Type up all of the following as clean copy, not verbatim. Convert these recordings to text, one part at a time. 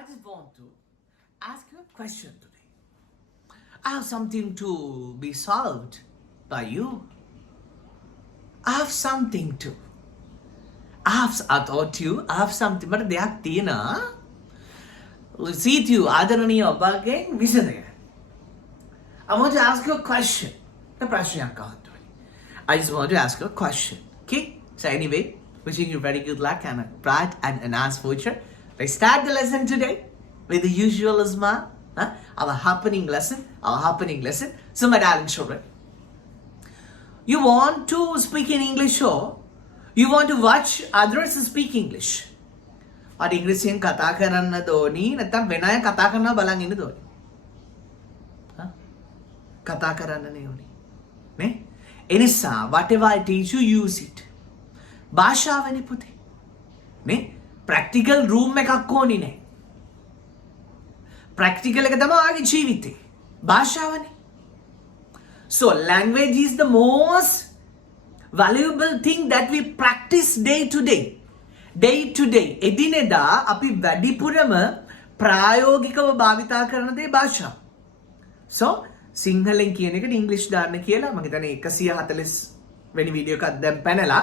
I just want to ask you a question today. I have something to be solved by you. I have something to. I thought you, I have something, but දෙයක් තියෙනවා. See you, ආදරණීය ඔබගෙන් විසඳගෙන. I want to ask you a question. The ප්‍රශ්නයක් අහන්න. I just want to ask you a question. Okay? So anyway, wishing you very good luck and a bright and a nice future. Let's start the lesson today with the usual smile. Our happening lesson. So my darling children, you want to speak in English or you want to watch others speak English? අර ඉංග්‍රීසියෙන් කතා කරන්න දෝනි නැත්නම් වෙන අය කතා කරනවා බලන් ඉන්න දෝනි? කතා කරන්න නේ ඕනි. නේ? එනිසා whatever I teach you, use it. භාෂාවනේ පුතේ. නේ? practical room එකක් ඕනි නේ. practical එක තමයි ආගේ ජීවිතේ. භාෂාවනේ. So language is the most valuable thing that we practice day to day. Day to day. එදිනෙදා අපි වැඩිපුරම ප්‍රායෝගිකව භාවිතා කරන දේ භාෂාව. So සිංහලෙන් කියන එකට ඉංග්‍රීසි දාන්න කියලා මම හිතන්නේ 140 වෙනි වීඩියෝ එකක් දැන් පැනලා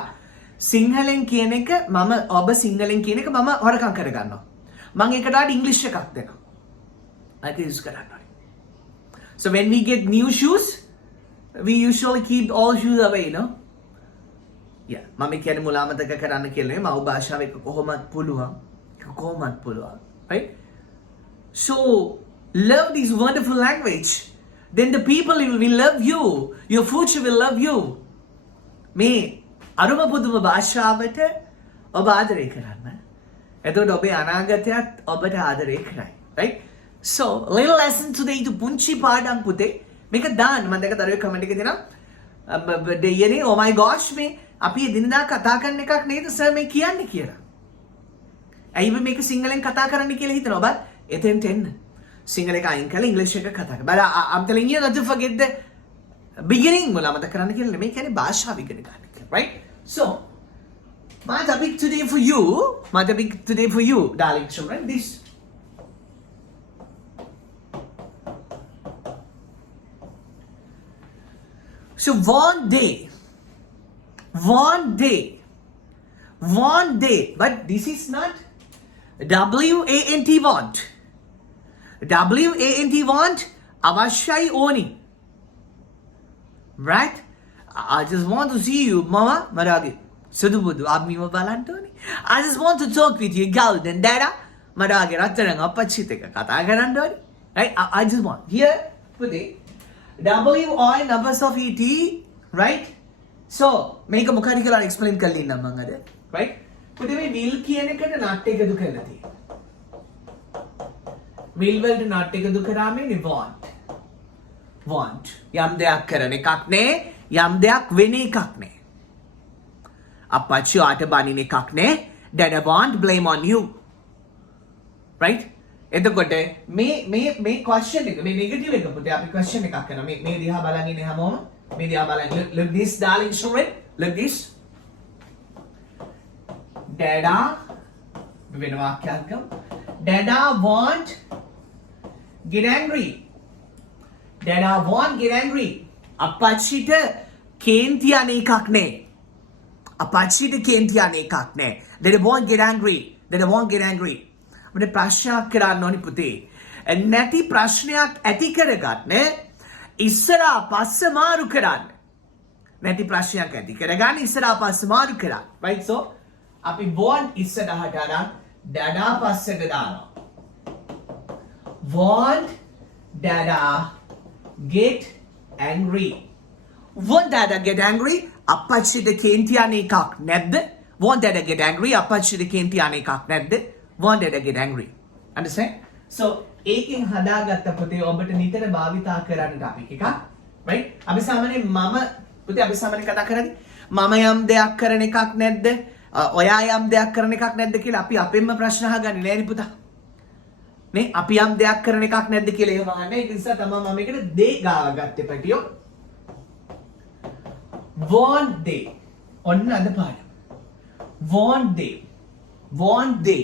සිංහලෙන් කියන එක මම ඔබ සිංහලෙන් කියන එක මම හොරකම් කරගන්නවා. මම ඒකට වඩා ඉංග්‍රීසි එකක් දෙනවා. ඒක යූස් කරන්න ඕනේ. So when we get new shoes, we usually keep all shoes away, you know? Yeah, මම කියන්නේ මුලාමතක කරන්න කියලා නෙමෙයි මව් භාෂාව එක කොහොමත් පුළුවන්. Right? So love this wonderful language. Then the people will love you. Your future will love you. මේ අරුම පුදුම භාෂාවට ඔබ ආදරය කරන්න. එතකොට ඔබේ අනාගතයත් ඔබට ආදරය කරයි. Right? So little lesson today to පුංචි පාඩම් පුතේ. මේක දාන්න මම දැක දරුවේ කමෙන්ට් එකේ දෙනවා. දෙයනේ oh my gosh මේ අපි එදිනදා කතා කරන එකක් නේද සර් මේ කියන්නේ කියලා. ඇයි මේක සිංහලෙන් කතා කරන්න කියලා හිතනවා. ඔබත් එතෙන්ට එන්න. සිංහල එක අයින් කරලා ඉංග්‍රීසි එක කතා කරන්න. But I'm telling you not to forget the beginning. මුලමත කරන්න කියලා නෙමෙයි කියන්නේ භාෂාව ඉගෙන ගන්න කියලා. Right? So my topic today for you, darling children, this. So one day, but this is not W-A-N-T want. W-A-N-T want, avashyai oni. Right? I just want to see you, mama, maragi. Sudu budu, abmi mo balantoni. I just want to talk with you, golden dada. Maragi, ratarang apachiteka kata garandoni. Right? I just want. Here, put it. W-I, numbers of ET, right? So, මේක මොකක්ද කියලා explain කරලා ඉන්නම් මම අද. Right? පුතේ මේ will කියන එකට not එකතු කරලා තියෙනවා. will වලට not එකතු කරාම ඉන්නේ want. යම් දෙයක් කරන එකක් නේ, යම් දෙයක් වෙන එකක් නේ. අපච්චි ආට බනින එකක් නේ. Dada want blame on you. Right? එතකොට මේ question එක මේ negative එක පුතේ අපි question එකක් කරනවා. මේ දිහා බලන් ඉන්නේ හැමෝම මේ දිහා බලන් look this darling children, look this. Dada වෙන වාක්‍යයක් ගමු. Dada want get angry. Dada want get angry. අපච්චිට කේන්ති යන එකක් නේ. අපච්චිට කේන්ති යන එකක් නේ. Dada want get angry. අපිට ප්‍රශ්නයක් කරන්න ඕනි පුතේ. නැති ප්‍රශ්නයක් ඇති කරගන්න ඉස්සරහා පස්ස මාරු කරන්න. නැති ප්‍රශ්නයක් ඇති කරගන්න ඉස්සරහා පස්ස මාරු කරන්න. Right? So අපි want ඉස්සරහට අරන් dada පස්සට දානවා. Want dada get angry. Want dada get angry? අපච්චිට කේන්ති යන එකක් නැද්ද? Want dada get angry? අපච්චිට කේන්ති යන එකක් නැද්ද? Wanted to get angry. Understand? So, ඒකෙන් හදාගත්ත පුතේ ඔබට නිතර භාවිතා කරන්න topic එකක්. Right? අපි සාමාන්‍යයෙන් අපි සාමාන්‍යයෙන් කතා කරන්නේ මම යම් දෙයක් කරන එකක් නැද්ද? ඔයා යම් දෙයක් කරන එකක් නැද්ද කියලා අපි අපෙන්ම ප්‍රශ්න අහගන්නේ නෑනේ පුතා. නේ? අපි යම් දෙයක් කරන එකක් නැද්ද කියලා එහෙම අහන්නේ. ඒ නිසා තමයි මම මේකට දේ ගාව ගත්තේ පැටියෝ. Want they. ඔන්න අද පාඩම. Want they.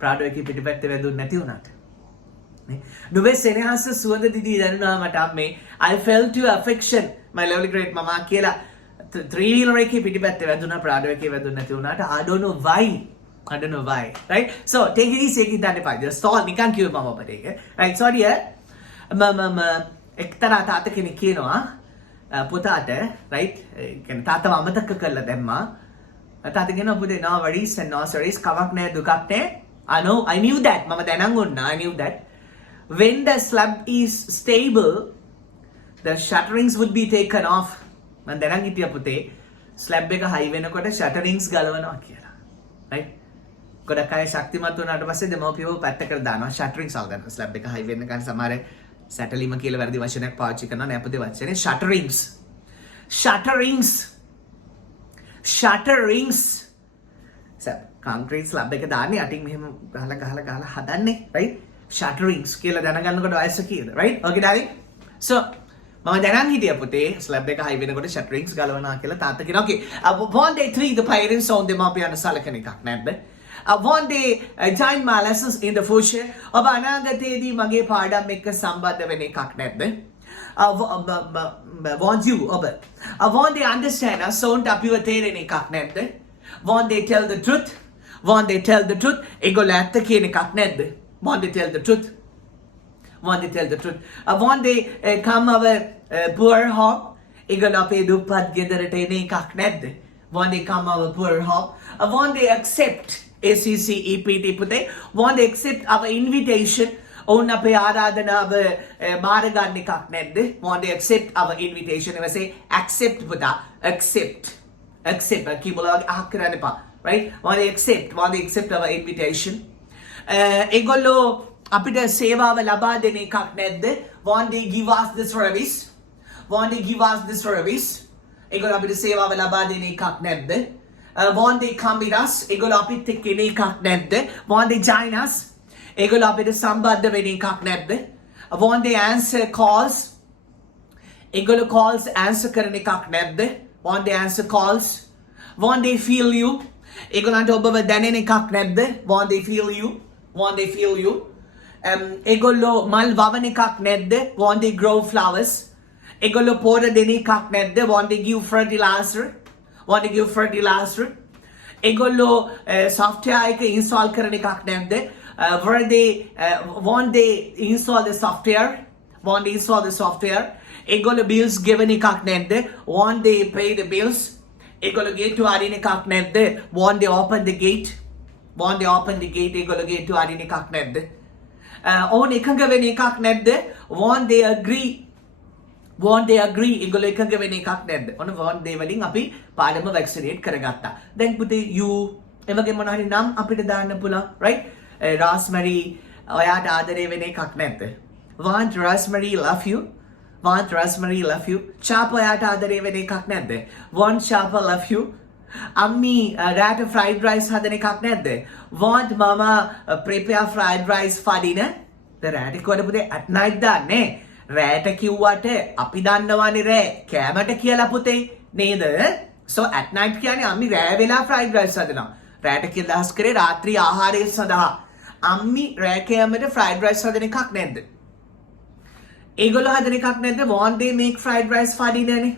ප්‍රාඩෝ එකේ පිටිපැත්තේ වැදුන්නේ නැති වුණාට. නුඹේ සෙනෙහස සුවඳ දිදී දැනුණා මට අම්මේ. I felt your affection my lovely great mama කියලා 3-wheeler එකේ පිටිපැත්තේ වැදුණා ප්‍රාඩෝ එකේ වැදුන්නේ නැති වුණාට I don't know why right so take it easy එකකින් දාන්න එපා just stall නිකන් කිව්වේ මම ඔබට ඒක right sorry මම එක්තරා තාත්තා කෙනෙක් කියනවා පුතාට right කියන්නේ තාත්තව අමතක කරලා දැම්මා තාත්තා කියනවා පුතේ no worries and no sorries කමක් නැහැ දුකක් නැහැ I knew that මම දැනන් උන්නා I knew that when the slab is stable the shutterings would be taken off මම දැනන් හිටියා පුතේ ස්ලැබ් එක හයි වෙනකොට shutterings ගලවනවා කියලා right ගොඩක් අය ශක්තිමත් වුණාට පස්සේ දෙමව්පියෝ පැත්තකට දානවා shutterings අල්ලගන්න ස්ලැබ් එක හයි වෙන්න ගන්න සමහර සැටලීම කියලා වැරදි වචනයක් පාවිච්චි කරනවා නෑපොතේ වචනේ shutterings concrete slab එක දාන්නේ යටින් මෙහෙම ගහලා හදන්නේ right shutterings කියලා දැනගන්නකොට වයස කීයද right okay darling so මම දැනන් හිටියා පුතේ ස්ලැබ් එක හයි වෙනකොට shutterings ගලවනවා කියලා තාත්තා කියනවා okay one day 3 the parents on them අපියන සලකන එකක් නැද්ද one day join my lessons in the future ඔබ අනාගතයේදී මගේ පාඩම් එක්ක සම්බන්ධ වෙන එකක් නැද්ද want you ඔබ want they understand us සොන්ට අපිව තේරෙන එකක් නැද්ද want they tell the truth ඒගොල්ලෝ ඇත්ත කියන එකක් නැද්ද want they tell the truth want they come our poor home ඒගොල්ලෝ අපේ දුප්පත් ගෙදරට එන එකක් නැද්ද want they come our poor home want they accept ACCEPT පුතේ want they accept our invitation ඔවුන් අපේ ආරාධනාව බාර ගන්න එකක් නැද්ද want they accept our invitation if I say accept පුතා accept කීබෝල අහක් කරන්න එපා right want they accept our invitation ඒගොල්ලෝ අපිට සේවාව ලබා දෙන එකක් නැද්ද want they give us the service ඒගොල්ලෝ අපිට සේවාව ලබා දෙන එකක් නැද්ද want they come with us ඒගොල්ලෝ අපිත් එක්ක එන එකක් නැද්ද want they join us ඒගොල්ලෝ අපිට සම්බන්ධ වෙන එකක් නැද්ද want they answer calls ඒගොල්ලෝ calls answer කරන එකක් නැද්ද want they answer calls want they feel you ඒගොල්ලන්ට ඔබව දැනෙන එකක් නැද්ද want they feel you ඒගොල්ලෝ මල් වවන එකක් නැද්ද want they grow flowers ඒගොල්ලෝ පොර දෙන එකක් නැද්ද want they give fertilizer ඒගොල්ලෝ software එක install කරන එකක් නැද්ද want they install the software ඒගොල්ලෝ bills ගෙවන එකක් නැද්ද want they pay the bills ඒගොල්ලෝ gate අරින එකක් නැද්ද want they open the gate ඒගොල්ලෝ gate අරින එකක් නැද්ද ඕන එකඟ වෙන එකක් නැද්ද want they agree ඒගොල්ලෝ එකඟ වෙන එකක් නැද්ද ඔන්න want they වලින් අපි පාඩම වැක්සිනේට් කරගත්තා දැන් පුතේ you එවගේ මොන හරි නම් අපිට දාන්න පුළුවන් right Rosemary ඔයාට ආදරේ වෙන එකක් නැද්ද want Rosemary love you Chapa ඔයාට ආදරේ වෙන එකක් නැද්ද want Chapa love you අම්මි රාට fried rice හදන එකක් නැද්ද want mama prepare fried rice for dinner රාට කිව්වට පුතේ at night දාන්නේ රෑට කිව්වට අපි දන්නවනේ රෑ කෑමට කියලා පුතේ නේද so at night කියන්නේ අම්මි රෑ වෙලා fried rice හදනවා රෑට කියලා දහස් කරේ රාත්‍රී ආහාරය සඳහා අම්මි රෑ කෑමට fried rice හදන එකක් නැද්ද ඒගොල්ලෝ හදන එකක් නැද්ද want they make fried rice for dinner නේ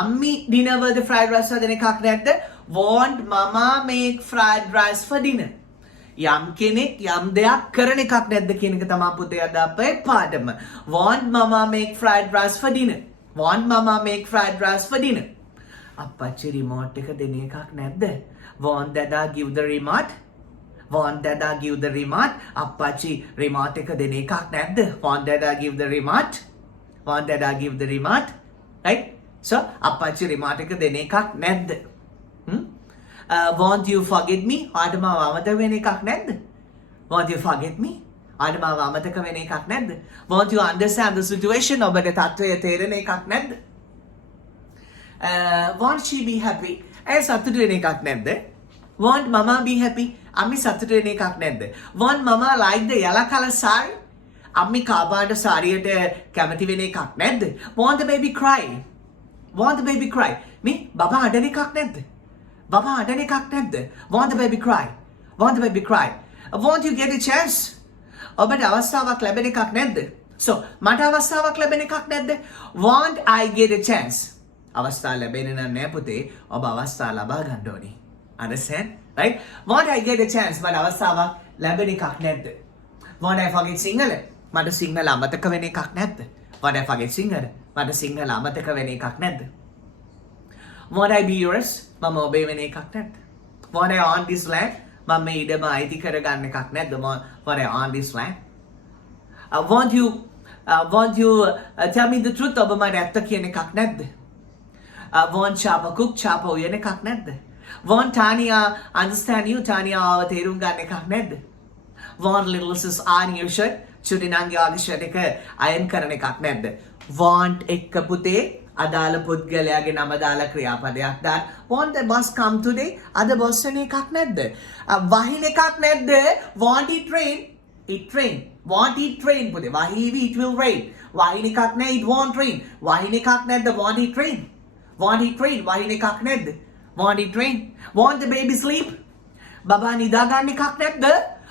අම්මි dinner වලද fried rice හදන එකක් නැද්ද want mama make fried rice for dinner යම් කෙනෙක් යම් දෙයක් කරන එකක් නැද්ද කියන එක තමයි පුතේ අද අපේ පාඩම want mama make fried rice for dinner අප්පච්චි remote එක දෙන එකක් නැද්ද want dada give the remote අප්පච්චි remote එක දෙන එකක් නැද්ද want dada give the remote right so අප්පච්චි remote එක දෙන එකක් නැද්ද want you forget me ආට මාව අමතක වෙන එකක් නැද්ද want you forget me ආට මාව අමතක වෙන එකක් නැද්ද want you understand the situation ඔබට තත්ත්වය තේරෙන එකක් නැද්ද want she be happy සතුටු වෙන එකක් නැද්ද want mama be happy අම්මි සතුටු වෙන එකක් නැද්ද want mama like the yellow color saree අම්මි කාපාට සාරියට කැමති වෙන එකක් නැද්ද want the baby cry මේ බබා අඬන එකක් නැද්ද want the baby cry won't you get a chance? ඔබට අවස්ථාවක් ලැබෙන එකක් නැද්ද? So මට අවස්ථාවක් ලැබෙන එකක් නැද්ද? Won't I get a chance? අවස්ථාව ලැබෙන්නේ නැහැ පුතේ. ඔබ අවස්ථාව ලබා ගන්න ඕනේ. Understand? Right? Won't I get a chance? මට අවස්ථාවක් ලැබෙන එකක් නැද්ද? Won't I forget Sinhala? මට සිංහල අමතක වෙන එකක් නැද්ද? Won't I forget Sinhala? මට සිංහල අමතක වෙන එකක් නැද්ද? Won't I be yours? මම ඔබේ වෙන එකක් නැද්ද? Won't I own this land? මම මේ ඉඩම අයිති කරගන්න එකක් නැද්ද? Won't I own this land? Won't you tell me the truth? ඔබ මට ඇත්ත කියන එකක් නැද්ද? Won't Chapa cook? Chapa උයන එකක් නැද්ද? Won't Tanya understand you? Tanya ආව තේරුම් ගන්න එකක් නැද්ද? Won't little sis iron your shirt? චුටි නංගියාගේ shirt එක අයන් කරන එකක් නැද්ද? Want එක්ක පුතේ අදාළ පුද්ගලයාගේ නම දාලා ක්‍රියාපදයක් දාන්න. Want the bus come today? අද බස් වෙන එකක් නැද්ද? වහින එකක් නැද්ද? Want it rain? It rain. Want it rain පුතේ. වහීවි it will rain. වහින එකක් නැහැ it won't rain. වහින එකක් නැද්ද? Want it rain. Want it rain. වහින එකක් නැද්ද? Want it rain. Want the baby sleep? බබා නිදා ගන්න එකක් නැද්ද?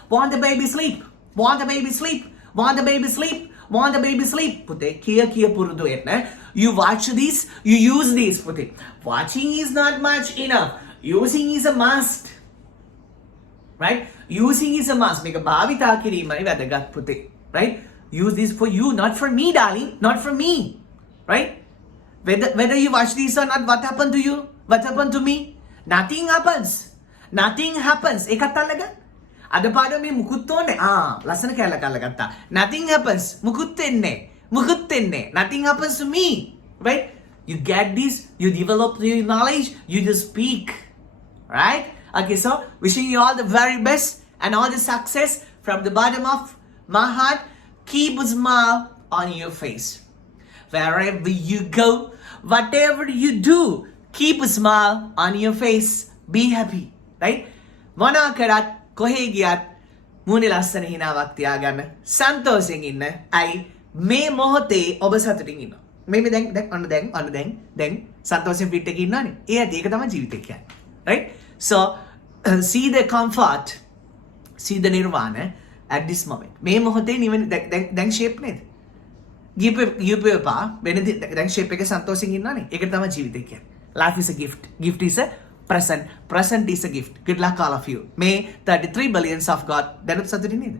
Want the baby sleep. Want the baby sleep. Want the baby sleep. Want the baby sleep. පුතේ කිය පුරුදු වෙන්න. You watch this, you use this පුතේ. Watching is not much enough. Using is a must. Right? Using is a must. මේක භාවිතා කිරීමයි වැදගත් පුතේ. Right? Use this for you, not for me, darling. Not for me. Right? Whether you watch this or not, what happened to you? What happened to me? Nothing happens. Nothing happens. ඒකත් අල්ලගන්න. අද පාඩමේ මුකුත් ඕනේ. ලස්සන කැලක් අල්ලගත්තා. Nothing happens. මුකුත් වෙන්නේ. Nothing happens to me. Right? You get this, you develop your knowledge, you just speak. Right? Okay, so wishing you all the very best and all the success from the bottom of my heart. Keep a smile on your face. Wherever you go, whatever you do, keep a smile on your face. Be happy. Right? මොනා කරත් කොහේ ගියත් මූණේ ලස්සන හිනාවක් තියාගන්න සන්තෝෂයෙන් ඉන්න. අයි මේ මොහොතේ ඔබ සතුටින් ඉන්නවා. මේ දැන් සන්තෝෂයෙන් පිට එකේ ඉන්නවනේ. ඒක තමයි ජීවිතය කියන්නේ. Right? So see the comfort, see the nirvana at this moment. මේ මොහොතේ නිවන දැන් shape නේද? ගිපේපා වෙනදී දැන් shape එකේ සන්තෝෂයෙන් ඉන්නවනේ. ඒක තමයි ජීවිතය කියන්නේ. Life is a gift. Gift is a present. Present is a gift. Good luck all of you. May 33 billions of God. Then සතුටින් නේද?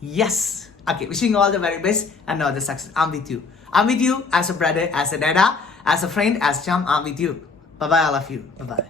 Yes. Okay, wishing you all the very best and all the success. I'm with you. I'm with you as a brother, as a dada, as a friend, as chum. I'm with you. Bye-bye all of you. Bye-bye.